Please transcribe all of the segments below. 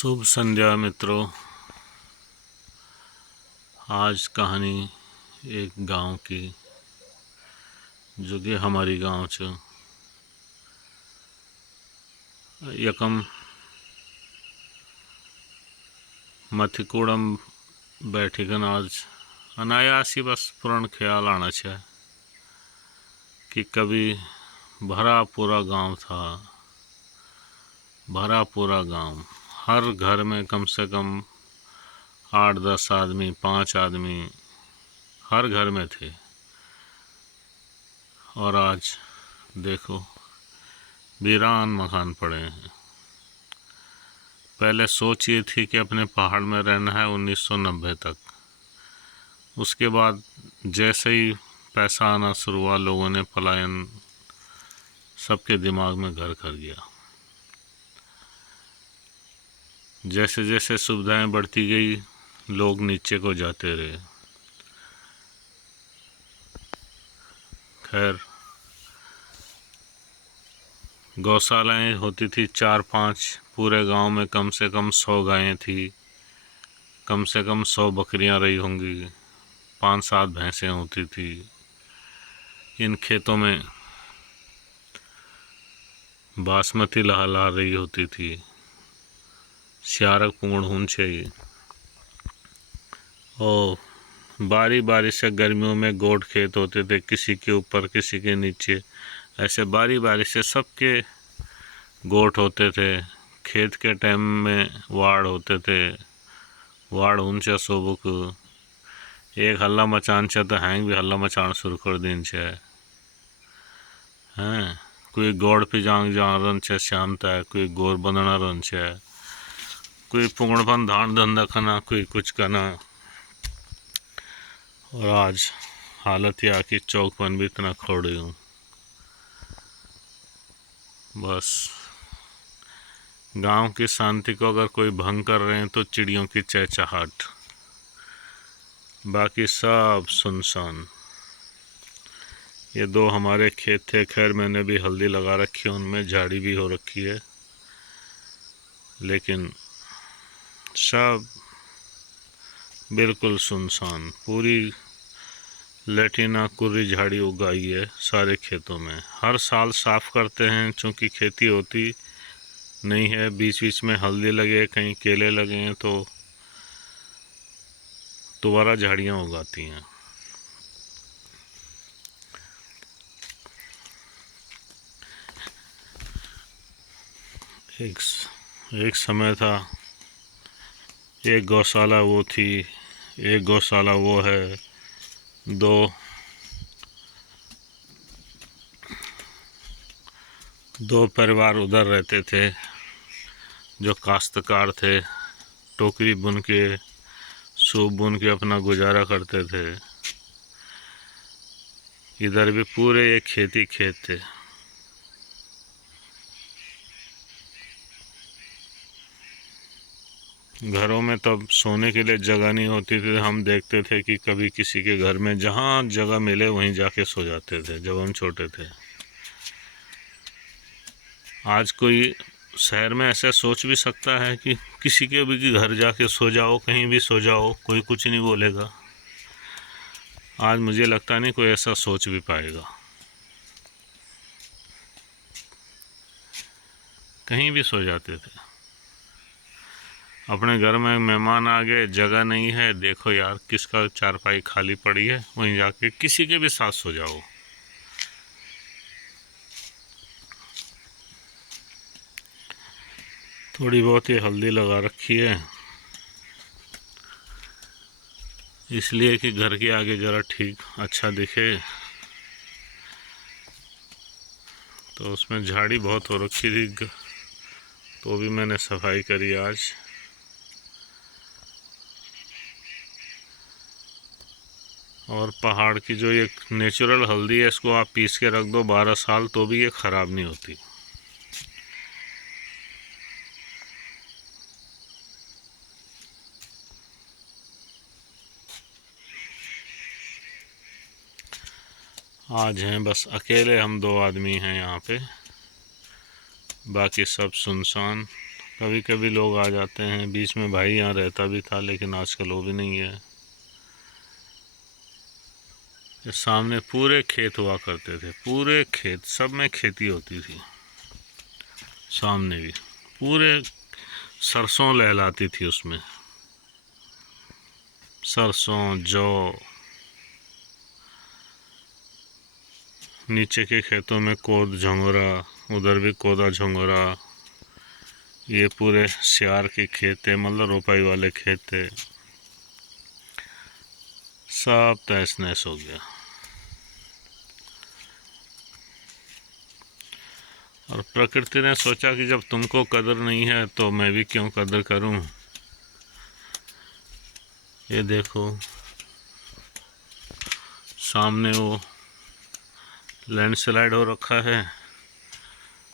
शुभ संध्या मित्रों। आज कहानी एक गांव की जो कि हमारी गांव च यकम मथिकूड़म बैठिकन आज अनायास ही बस पूर्ण ख्याल आना छे कि कभी भरा पूरा गांव था। भरा पूरा गांव, हर घर में कम से कम 8-10 आदमी, 5 आदमी हर घर में थे। और आज देखो वीरान मकान पड़े हैं। पहले सोच ये थी कि अपने पहाड़ में रहना है 1990 तक। उसके बाद जैसे ही पैसा आना शुरू हुआ, लोगों ने पलायन, सबके दिमाग में घर कर गया। जैसे जैसे सुविधाएं बढ़ती गई, लोग नीचे को जाते रहे। खैर, गौशालाएं होती थी 4-5, पूरे गांव में कम से कम 100 गायें थी, कम से कम 100 बकरियां रही होंगी, 5-7 भैंसें होती थी। इन खेतों में बासमती लहला रही होती थी, स्यारक पूर्ण हून चाहिए। और बारी बारी से गर्मियों में गोट खेत होते थे, किसी के ऊपर किसी के नीचे, ऐसे बारी बारी से सबके गोट होते थे। खेत के टाइम में वाड़ होते थे, वाड़ ऊंचा सोबुक एक हल्ला मचान छे तो हैंग भी हल्ला मचान शुरू कर दिन छे। हैं कोई गोड़ पे जांग रन छे शांता है, कोई गोर बंधना रन छे, कोई पुंगड़पन धान धंधा करना, कोई कुछ करना। और आज हालत यह कि चौकपन भी इतना खोड़ी हूँ। बस गांव की शांति को अगर कोई भंग कर रहे हैं तो चिड़ियों की चहचहाट, बाकी सब सुनसान। ये 2 हमारे खेत थे, खैर मैंने भी हल्दी लगा रखी है, उनमें झाड़ी भी हो रखी है, लेकिन सब बिल्कुल सुनसान। पूरी लेटिना कुर्री झाड़ी उगाई है सारे खेतों में। हर साल साफ करते हैं, चूँकि खेती होती नहीं है। बीच बीच में हल्दी लगे, कहीं केले लगे हैं तो दोबारा झाड़ियाँ उगाती हैं। एक समय था, एक गौशाला वो थी, एक गौशाला वो है, दो परिवार उधर रहते थे जो काश्तकार थे, टोकरी बुन के, सूप बुन के अपना गुजारा करते थे। इधर भी पूरे एक खेती खेत थे। घरों में तब सोने के लिए जगह नहीं होती थी। हम देखते थे कि कभी किसी के घर में जहाँ जगह मिले वहीं जाके सो जाते थे जब हम छोटे थे। आज कोई शहर में ऐसा सोच भी सकता है कि किसी के भी घर जाके सो जाओ, कहीं भी सो जाओ, कोई कुछ नहीं बोलेगा? आज मुझे लगता नहीं कोई ऐसा सोच भी पाएगा। कहीं भी सो जाते थे। अपने घर में मेहमान आ गए, जगह नहीं है, देखो यार किसका चारपाई खाली पड़ी है, वहीं जाके किसी के भी साथ सो जाओ। थोड़ी बहुत ही हल्दी लगा रखी है, इसलिए कि घर के आगे ज़रा ठीक अच्छा दिखे। तो उसमें झाड़ी बहुत हो रखी थी, तो भी मैंने सफाई करी आज। और पहाड़ की जो ये नेचुरल हल्दी है, इसको आप पीस के रख दो 12 साल तो भी ये ख़राब नहीं होती। आज हैं बस अकेले हम 2 आदमी हैं यहाँ पे, बाकी सब सुनसान। कभी कभी लोग आ जाते हैं। बीच में भाई यहाँ रहता भी था, लेकिन आजकल वो भी नहीं है। ये सामने पूरे खेत हुआ करते थे, पूरे खेत, सब में खेती होती थी। सामने भी पूरे सरसों लहलाती थी उसमें, सरसों, जौ। नीचे के खेतों में कोद झंगोरा, उधर भी कोदा झंगोरा। ये पूरे सियार के खेत थे, मतलब रोपाई वाले खेत थे। सब तहस नहस हो गया। और प्रकृति ने सोचा कि जब तुमको कदर नहीं है तो मैं भी क्यों कदर करूं। ये देखो सामने वो लैंडस्लाइड हो रखा है,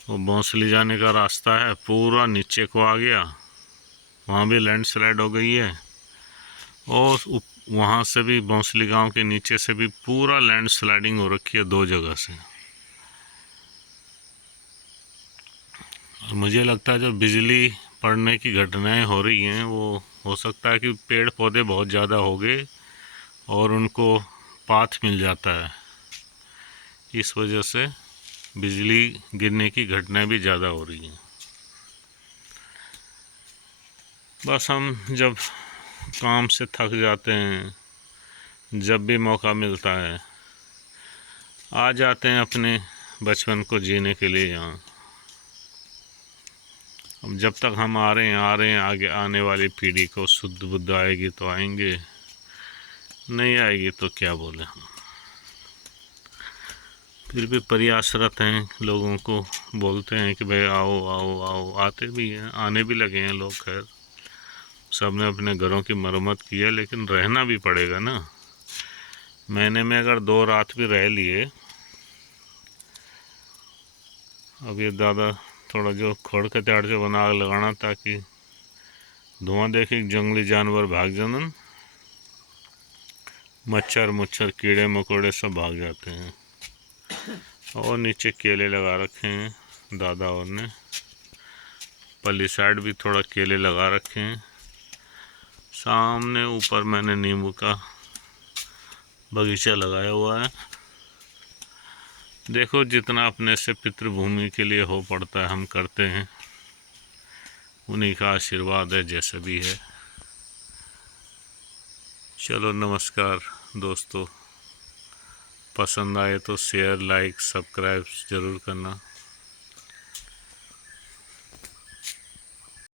वो भोंसली जाने का रास्ता है, पूरा नीचे को आ गया। वहाँ भी लैंडस्लाइड हो गई है, और वहाँ से भी भोंसली गांव के नीचे से भी पूरा लैंडस्लाइडिंग हो रखी है, 2 जगह से। और मुझे लगता है जो बिजली पड़ने की घटनाएं हो रही हैं, वो हो सकता है कि पेड़ पौधे बहुत ज़्यादा हो गए और उनको पाथ मिल जाता है, इस वजह से बिजली गिरने की घटनाएं भी ज़्यादा हो रही हैं। बस हम जब काम से थक जाते हैं, जब भी मौका मिलता है, आ जाते हैं अपने बचपन को जीने के लिए यहाँ। अब जब तक हम आ रहे हैं, आगे आने वाली पीढ़ी को शुद्ध बुद्ध आएगी तो आएंगे, नहीं आएगी तो क्या बोले हम। फिर भी प्रयासरत हैं, लोगों को बोलते हैं कि भाई आओ आओ आओ, आते भी हैं, आने भी लगे हैं लोग। खैर सबने अपने घरों की मरम्मत की है, लेकिन रहना भी पड़ेगा ना। महीने में अगर 2 रात भी रह लिए। अब ये दादा थोड़ा जो खोड़ के त्याड़ से बना आग लगाना, ताकि धुआं देखे जंगली जानवर भाग जान, मच्छर मुच्छर कीड़े मकोड़े सब भाग जाते हैं। और नीचे केले लगा रखे हैं दादा और ने, पल्ली साइड भी थोड़ा केले लगा रखे हैं। सामने ऊपर मैंने नींबू का बगीचा लगाया हुआ है। देखो जितना अपने से पितृभूमि के लिए हो पड़ता है हम करते हैं, उन्हीं का आशीर्वाद है, जैसा भी है। चलो नमस्कार दोस्तों, पसंद आए तो शेयर लाइक सब्सक्राइब ज़रूर करना।